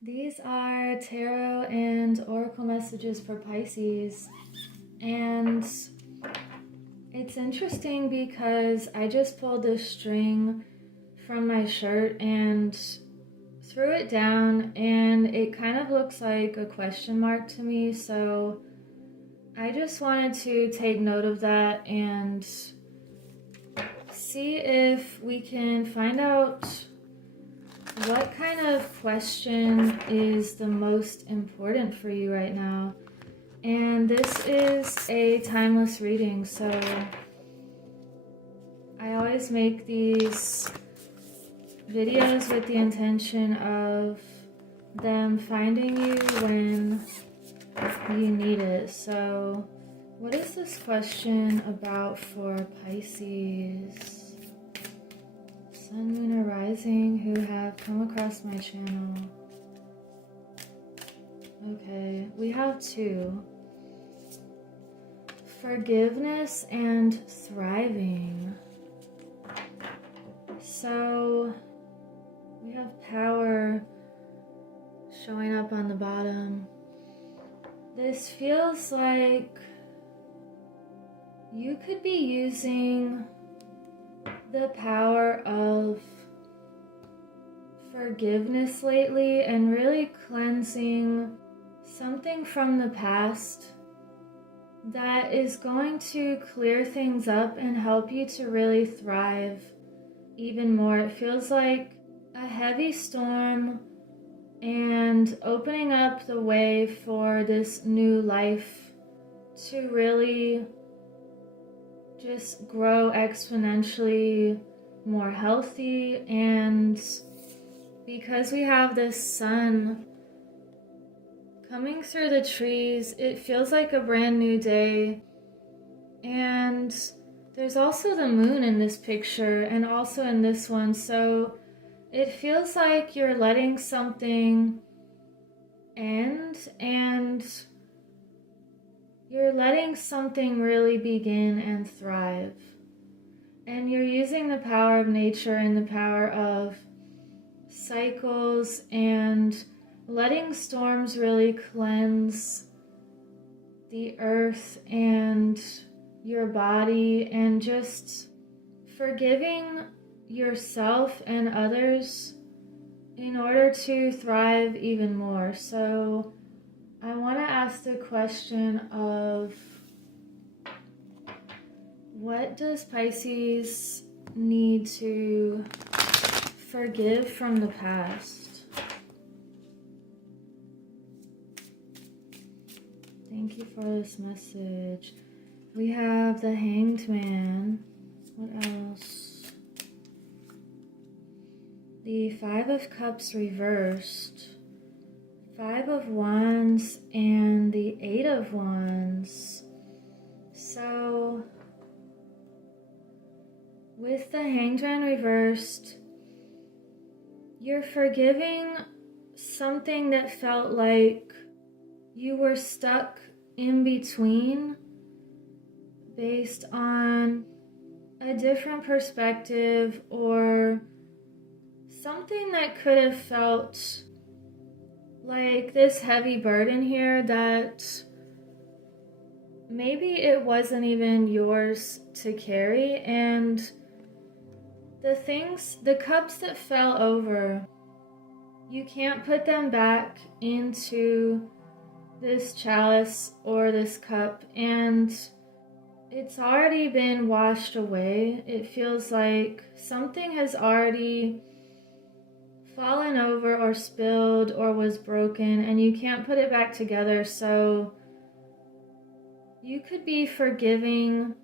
These are tarot and oracle messages for Pisces, and it's interesting because I just pulled this string from my shirt and threw it down, and it kind of looks like a question mark to me, so I just wanted to take note of that and see if we can find out what kind of question is the most important for you right now. And this is a timeless reading, so I always make these videos with the intention of them finding you when you need it. So what is this question about for Pisces? Sun, Moon, or Rising who have come across my channel. Okay, we have two. Forgiveness and thriving. So we have power showing up on the bottom. This feels like you could be using the power of forgiveness lately and really cleansing something from the past that is going to clear things up and help you to really thrive even more. It feels like a heavy storm and opening up the way for this new life to really just grow exponentially more healthy. And because we have this sun coming through the trees, it feels like a brand new day. And there's also the moon in this picture and also in this one, so it feels like you're letting something end and you're letting something really begin and thrive. And you're using the power of nature and the power of cycles and letting storms really cleanse the earth and your body, and just forgiving yourself and others in order to thrive even more. So I want to ask the question of, what does Pisces need to forgive from the past? Thank you for this message. We have the Hanged Man. What else? The Five of Cups reversed. Five of Wands and the Eight of Wands. So with the Hanged Man reversed, you're forgiving something that felt like you were stuck in between based on a different perspective, or something that could have felt like this heavy burden here that maybe it wasn't even yours to carry. And the cups that fell over, you can't put them back into this chalice or this cup, and it's already been washed away. It feels like something has already fallen over or spilled or was broken, and you can't put it back together. So you could be forgiving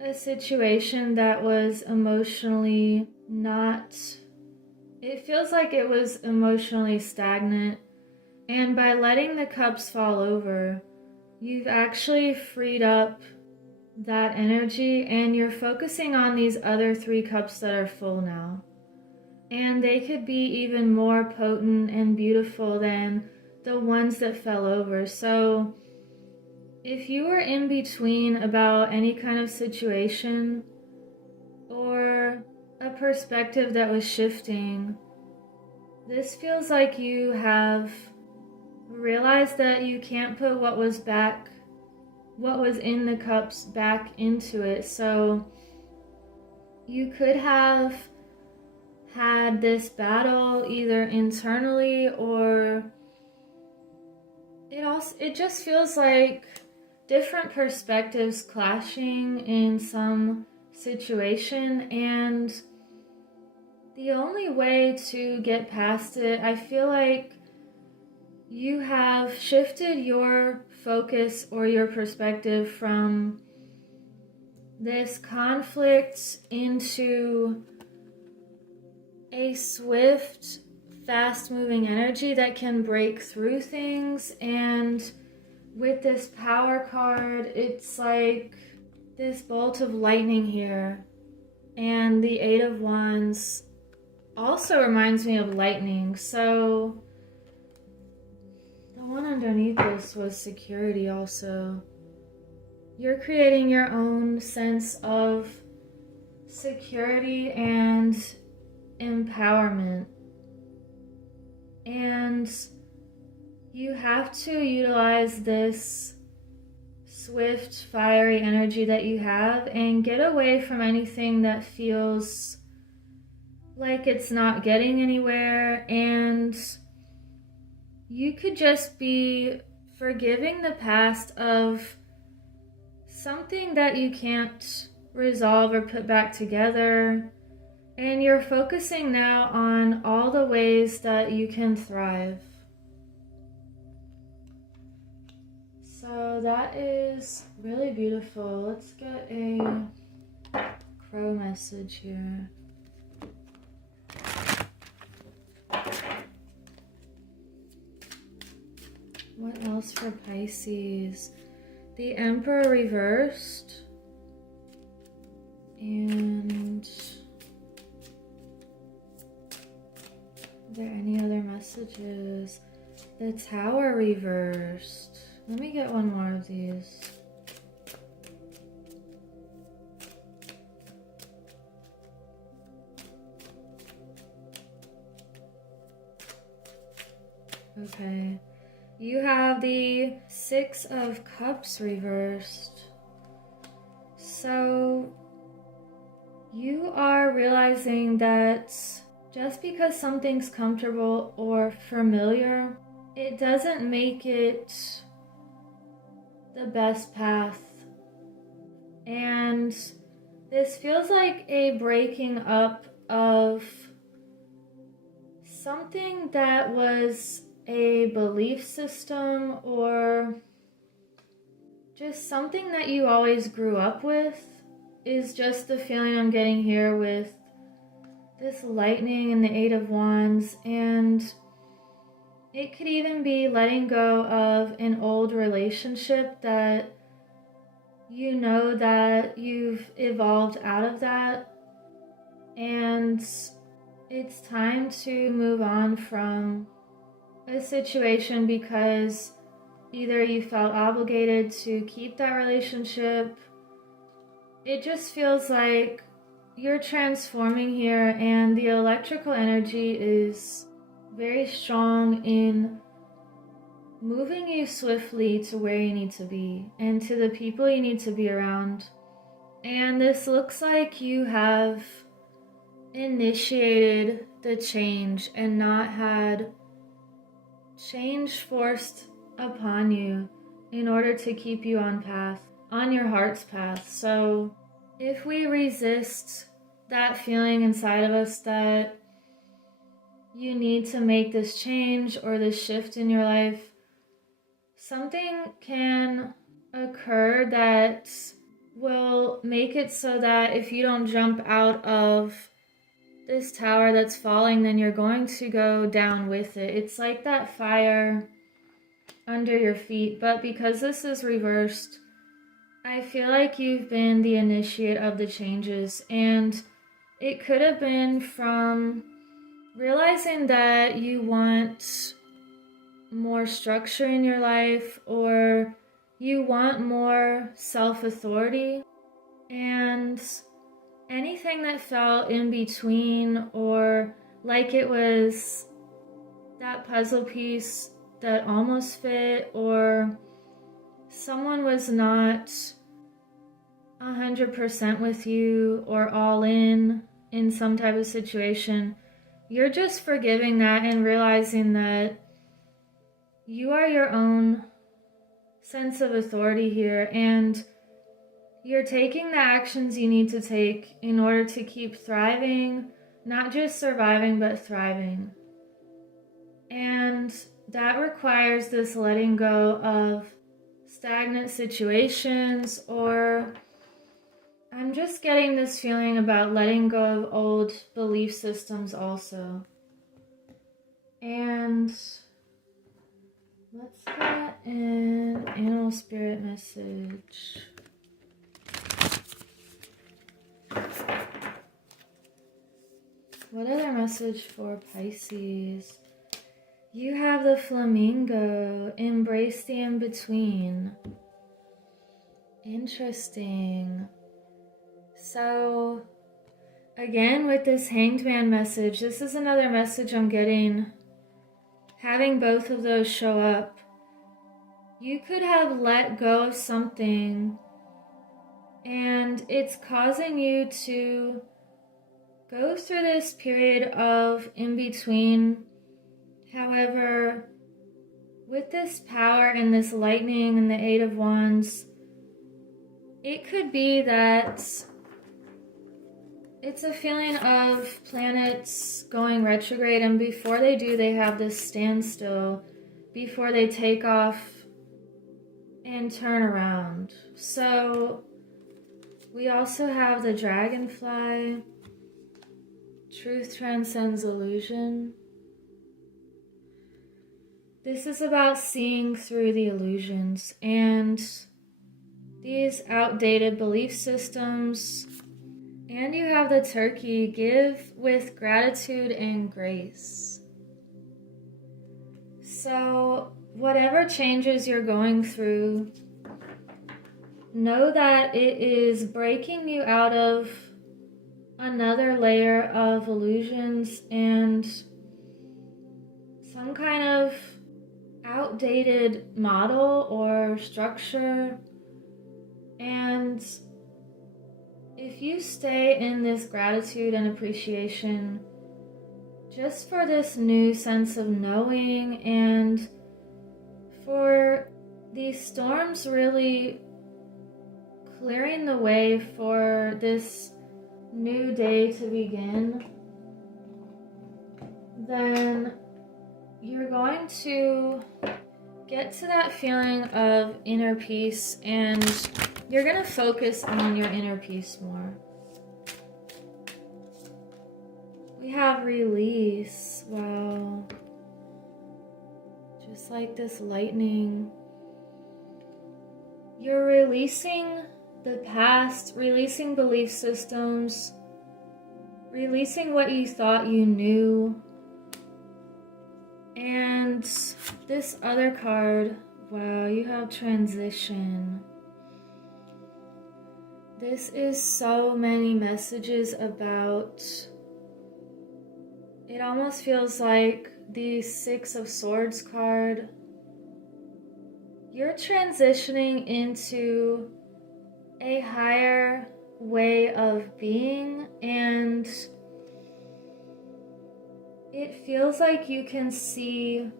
a situation that was emotionally not, it feels like it was emotionally stagnant. And by letting the cups fall over, you've actually freed up that energy, and you're focusing on these other three cups that are full now. And they could be even more potent and beautiful than the ones that fell over. So if you were in between about any kind of situation or a perspective that was shifting, This feels like you have realized that you can't put what was in the cups back into it. So you could have had this battle either internally, or it just feels like different perspectives clashing in some situation, and the only way to get past it, I feel like you have shifted your focus or your perspective from this conflict into a swift, fast-moving energy that can break through things. And with this power card, it's like this bolt of lightning here. And the Eight of Wands also reminds me of lightning. So the one underneath this was security also. You're creating your own sense of security and empowerment. And you have to utilize this swift, fiery energy that you have and get away from anything that feels like it's not getting anywhere. And you could just be forgiving the past of something that you can't resolve or put back together. And you're focusing now on all the ways that you can thrive. So that is really beautiful. Let's get a crow message here. What else for Pisces? The Emperor reversed. And are there any other messages? The Tower reversed. Let me get one more of these. Okay. You have the Six of Cups reversed. So you are realizing that just because something's comfortable or familiar, it doesn't make it the best path. And this feels like a breaking up of something that was a belief system, or just something that you always grew up with, is just the feeling I'm getting here with this lightning and the Eight of Wands. And it could even be letting go of an old relationship that you know that you've evolved out of that, and it's time to move on from a situation because either you felt obligated to keep that relationship. It just feels like you're transforming here, and the electrical energy is very strong in moving you swiftly to where you need to be and to the people you need to be around. And this looks like you have initiated the change and not had change forced upon you in order to keep you on your heart's path. So if we resist that feeling inside of us that you need to make this change or this shift in your life, something can occur that will make it so that if you don't jump out of this tower that's falling, then you're going to go down with it. It's like that fire under your feet. But because this is reversed, I feel like you've been the initiate of the changes. And it could have been from realizing that you want more structure in your life, or you want more self-authority, and anything that fell in between, or like it was that puzzle piece that almost fit, or someone was not 100% with you or all in some type of situation, you're just forgiving that and realizing that you are your own sense of authority here, and you're taking the actions you need to take in order to keep thriving, not just surviving, but thriving. And that requires this letting go of stagnant situations, or I'm just getting this feeling about letting go of old belief systems also. And let's get an animal spirit message. What other message for Pisces? You have the flamingo. Embrace the in-between. Interesting. So, again, with this Hanged Man message, this is another message I'm getting. Having both of those show up. You could have let go of something, and it's causing you to go through this period of in-between. However, with this power and this lightning and the Eight of Wands, it could be that it's a feeling of planets going retrograde, and before they do, they have this standstill before they take off and turn around. So we also have the dragonfly. Truth transcends illusion. This is about seeing through the illusions and these outdated belief systems. And you have the turkey. Give with gratitude and grace. So whatever changes you're going through, know that it is breaking you out of another layer of illusions and some kind of outdated model or structure. And if you stay in this gratitude and appreciation just for this new sense of knowing, and for these storms really clearing the way for this new day to begin, then you're going to get to that feeling of inner peace, and you're going to focus on your inner peace more. We have release. Wow. Just like this lightning. You're releasing the past, releasing belief systems, releasing what you thought you knew. And this other card, wow, you have transition. This is so many messages about, it almost feels like the Six of Swords card. You're transitioning into a higher way of being, and it feels like you can see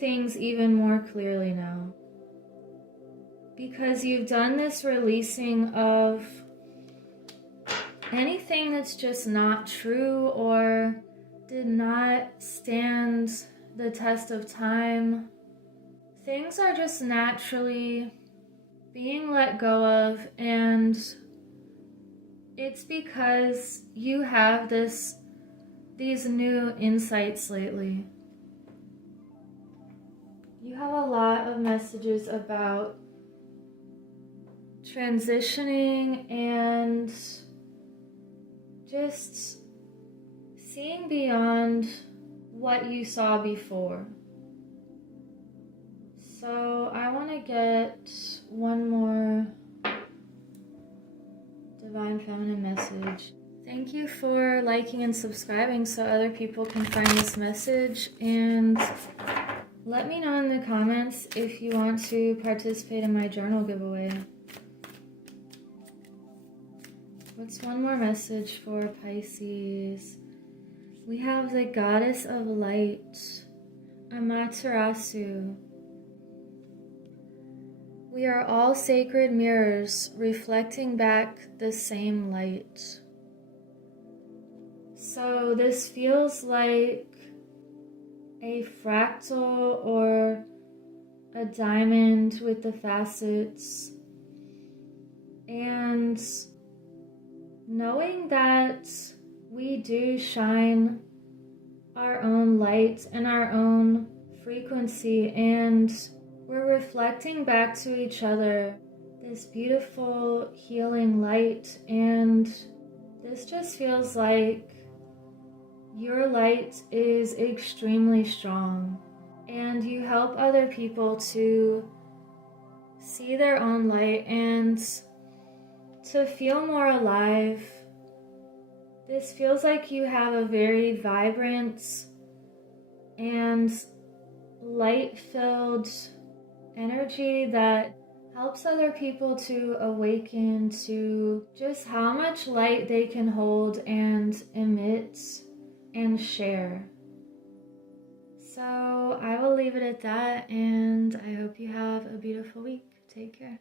things even more clearly now, because you've done this releasing of anything that's just not true or did not stand the test of time. Things are just naturally being let go of, and it's because you have these new insights lately. You have a lot of messages about transitioning and just seeing beyond what you saw before. So I want to get one more Divine Feminine message. Thank you for liking and subscribing so other people can find this message, and let me know in the comments if you want to participate in my journal giveaway. What's one more message for Pisces? We have the Goddess of Light, Amaterasu. We are all sacred mirrors reflecting back the same light. So this feels like a fractal or a diamond with the facets. And knowing that we do shine our own light and our own frequency, and we're reflecting back to each other this beautiful healing light, and this just feels like your light is extremely strong, and you help other people to see their own light and to feel more alive. This feels like you have a very vibrant and light-filled energy that helps other people to awaken to just how much light they can hold and emit and share. So I will leave it at that, and I hope you have a beautiful week. Take care.